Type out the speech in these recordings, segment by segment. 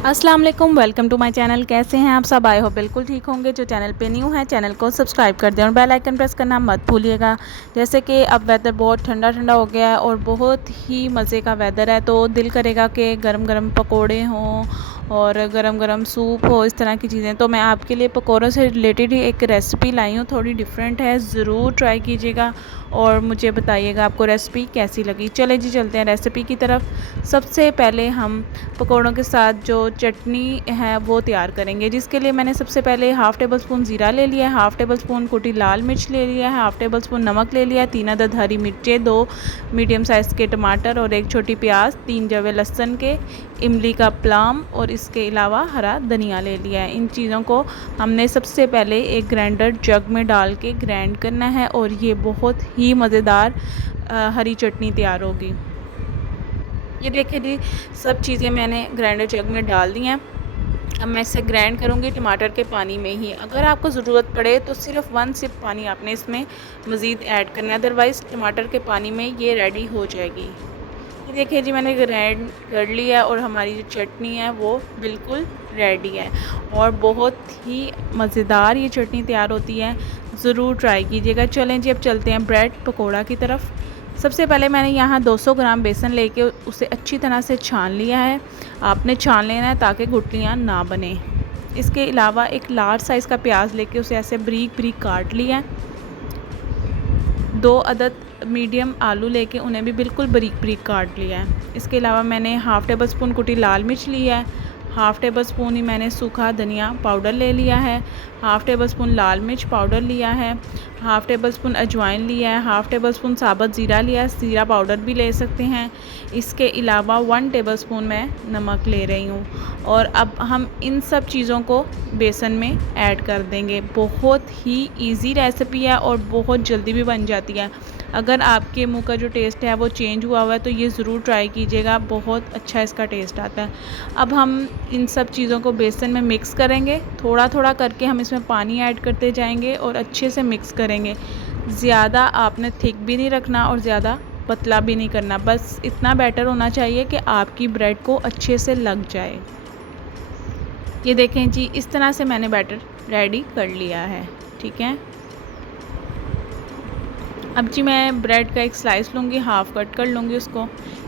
अस्सलाम वालेकुम, welcome to my channel. कैसे हैं आप सब? आए हो बिल्कुल ठीक होंगे। जो चैनल पे न्यू है चैनल को सब्सक्राइब कर दें और बेल आइकन प्रेस करना मत भूलिएगा। जैसे कि अब वेदर बहुत ठंडा ठंडा हो गया है और बहुत ही मज़े का वेदर है, तो दिल करेगा कि गरम गरम पकोड़े हों और गरम गरम सूप हो, इस तरह की चीज़ें। तो मैं आपके लिए पकौड़ों से रिलेटेड ही एक रेसिपी लाई हूँ, थोड़ी डिफरेंट है, ज़रूर ट्राई कीजिएगा और मुझे बताइएगा आपको रेसिपी कैसी लगी। चले जी चलते हैं रेसिपी की तरफ। सबसे पहले हम पकौड़ों के साथ जो चटनी है वो तैयार करेंगे, जिसके लिए मैंने सबसे पहले हाफ़ टेबल स्पून ज़ीरा ले लिया है, हाफ़ टेबल स्पून कुटी लाल मिर्च ले लिया है, हाफ़ टेबल स्पून नमक ले लिया है, 3 अदद हरी मिर्चें, 2 मीडियम साइज़ के टमाटर और 1 छोटी प्याज, 3 जवे लहसुन के, इमली का प्लम और इसके अलावा हरा धनिया ले लिया है। इन चीज़ों को हमने सबसे पहले एक ग्राइंडर जग में डाल के ग्राइंड करना है और ये बहुत ही मज़ेदार हरी चटनी तैयार होगी। ये देखिए जी, सब चीज़ें मैंने ग्राइंडर जग में डाल दी हैं। अब मैं इसे ग्राइंड करूँगी टमाटर के पानी में ही। अगर आपको ज़रूरत पड़े तो सिर्फ 1 सिप पानी आपने इसमें मज़ीद ऐड करना है, अदरवाइज़ टमाटर के पानी में ये रेडी हो जाएगी। ये देखिए जी, मैंने ग्राइंड कर लिया है और हमारी जो चटनी है वो बिल्कुल रेडी है और बहुत ही मज़ेदार ये चटनी तैयार होती है। ज़रूर ट्राई कीजिएगा। चलें जी, अब चलते हैं ब्रेड पकोड़ा की तरफ। सबसे पहले मैंने यहाँ 200 ग्राम बेसन लेके उसे अच्छी तरह से छान लिया है। आपने छान लेना है ताकि गुठलियाँ ना बने। इसके अलावा एक लार्ज साइज़ का प्याज लेके उसे ऐसे बारीक बारीक काट लिया है। 2 अदद मीडियम आलू लेके उन्हें भी बिल्कुल बारीक बारीक काट लिया है। इसके अलावा मैंने हाफ़ टेबल स्पून कुटी लाल मिर्च लिया है, हाफ़ टेबल स्पून ही मैंने सूखा धनिया पाउडर ले लिया है, हाफ़ टेबल स्पून लाल मिर्च पाउडर लिया है, हाफ़ टेबल स्पून अजवाइन लिया है, हाफ़ टेबल स्पून साबुत ज़ीरा लिया है, ज़ीरा पाउडर भी ले सकते हैं। इसके अलावा 1 टेबल स्पून मैं नमक ले रही हूँ और अब हम इन सब चीज़ों को बेसन में ऐड कर देंगे। बहुत ही इजी रेसिपी है और बहुत जल्दी भी बन जाती है। अगर आपके मुंह का जो टेस्ट है वो चेंज हुआ है तो ये ज़रूर ट्राई कीजिएगा, बहुत अच्छा इसका टेस्ट आता है। अब हम इन सब चीज़ों को बेसन में मिक्स करेंगे, थोड़ा थोड़ा करके हम इसमें पानी ऐड करते जाएंगे और अच्छे से मिक्स करेंगे। ज़्यादा आपने थिक भी नहीं रखना और ज़्यादा पतला भी नहीं करना, बस इतना बैटर होना चाहिए कि आपकी ब्रेड को अच्छे से लग जाए। ये देखें जी, इस तरह से मैंने बैटर रेडी कर लिया है। ठीक है, अब जी मैं ब्रेड का एक स्लाइस लूँगी, हाफ़ कट कर लूँगी उसको।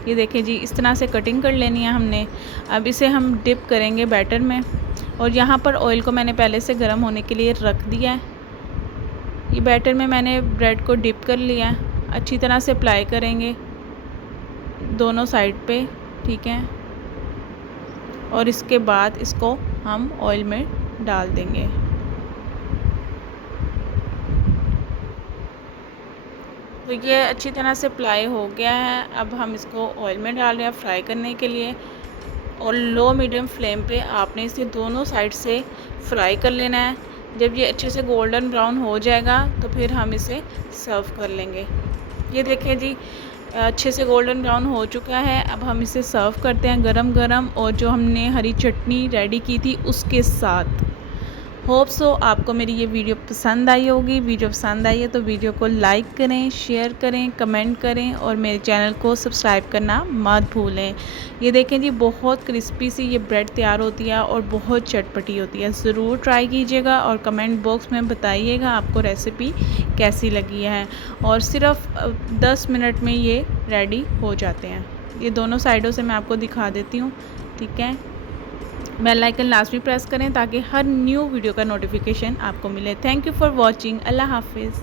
ये देखें जी, इस तरह से कटिंग कर लेनी है हमने। अब इसे हम डिप करेंगे बैटर में और यहाँ पर ऑयल को मैंने पहले से गर्म होने के लिए रख दिया है। ये बैटर में मैंने ब्रेड को डिप कर लिया है, अच्छी तरह से अप्लाई करेंगे दोनों साइड पे। ठीक है, और इसके बाद इसको हम ऑयल में डाल देंगे। तो ये अच्छी तरह से अप्लाई हो गया है। अब हम इसको ऑयल में डाल रहे हैं फ्राई करने के लिए और लो मीडियम फ्लेम पे आपने इसे दोनों साइड से फ्राई कर लेना है। जब ये अच्छे से गोल्डन ब्राउन हो जाएगा तो फिर हम इसे सर्व कर लेंगे। ये देखिए जी, अच्छे से गोल्डन ब्राउन हो चुका है। अब हम इसे सर्व करते हैं गरम गरम और जो हमने हरी चटनी रेडी की थी उसके साथ। होप सो आपको मेरी ये वीडियो पसंद आई होगी। वीडियो पसंद आई है तो वीडियो को लाइक करें, शेयर करें, कमेंट करें और मेरे चैनल को सब्सक्राइब करना मत भूलें। ये देखें जी, बहुत क्रिस्पी सी ये ब्रेड तैयार होती है और बहुत चटपटी होती है। ज़रूर ट्राई कीजिएगा और कमेंट बॉक्स में बताइएगा आपको रेसिपी कैसी लगी है। और सिर्फ 10 मिनट में ये रेडी हो जाते हैं। ये दोनों साइडों से मैं आपको दिखा देती हूँ। ठीक है, बेल आइकन लास्ट में प्रेस करें ताकि हर न्यू वीडियो का नोटिफिकेशन आपको मिले। Thank you for watching. अल्लाह हाफिज़।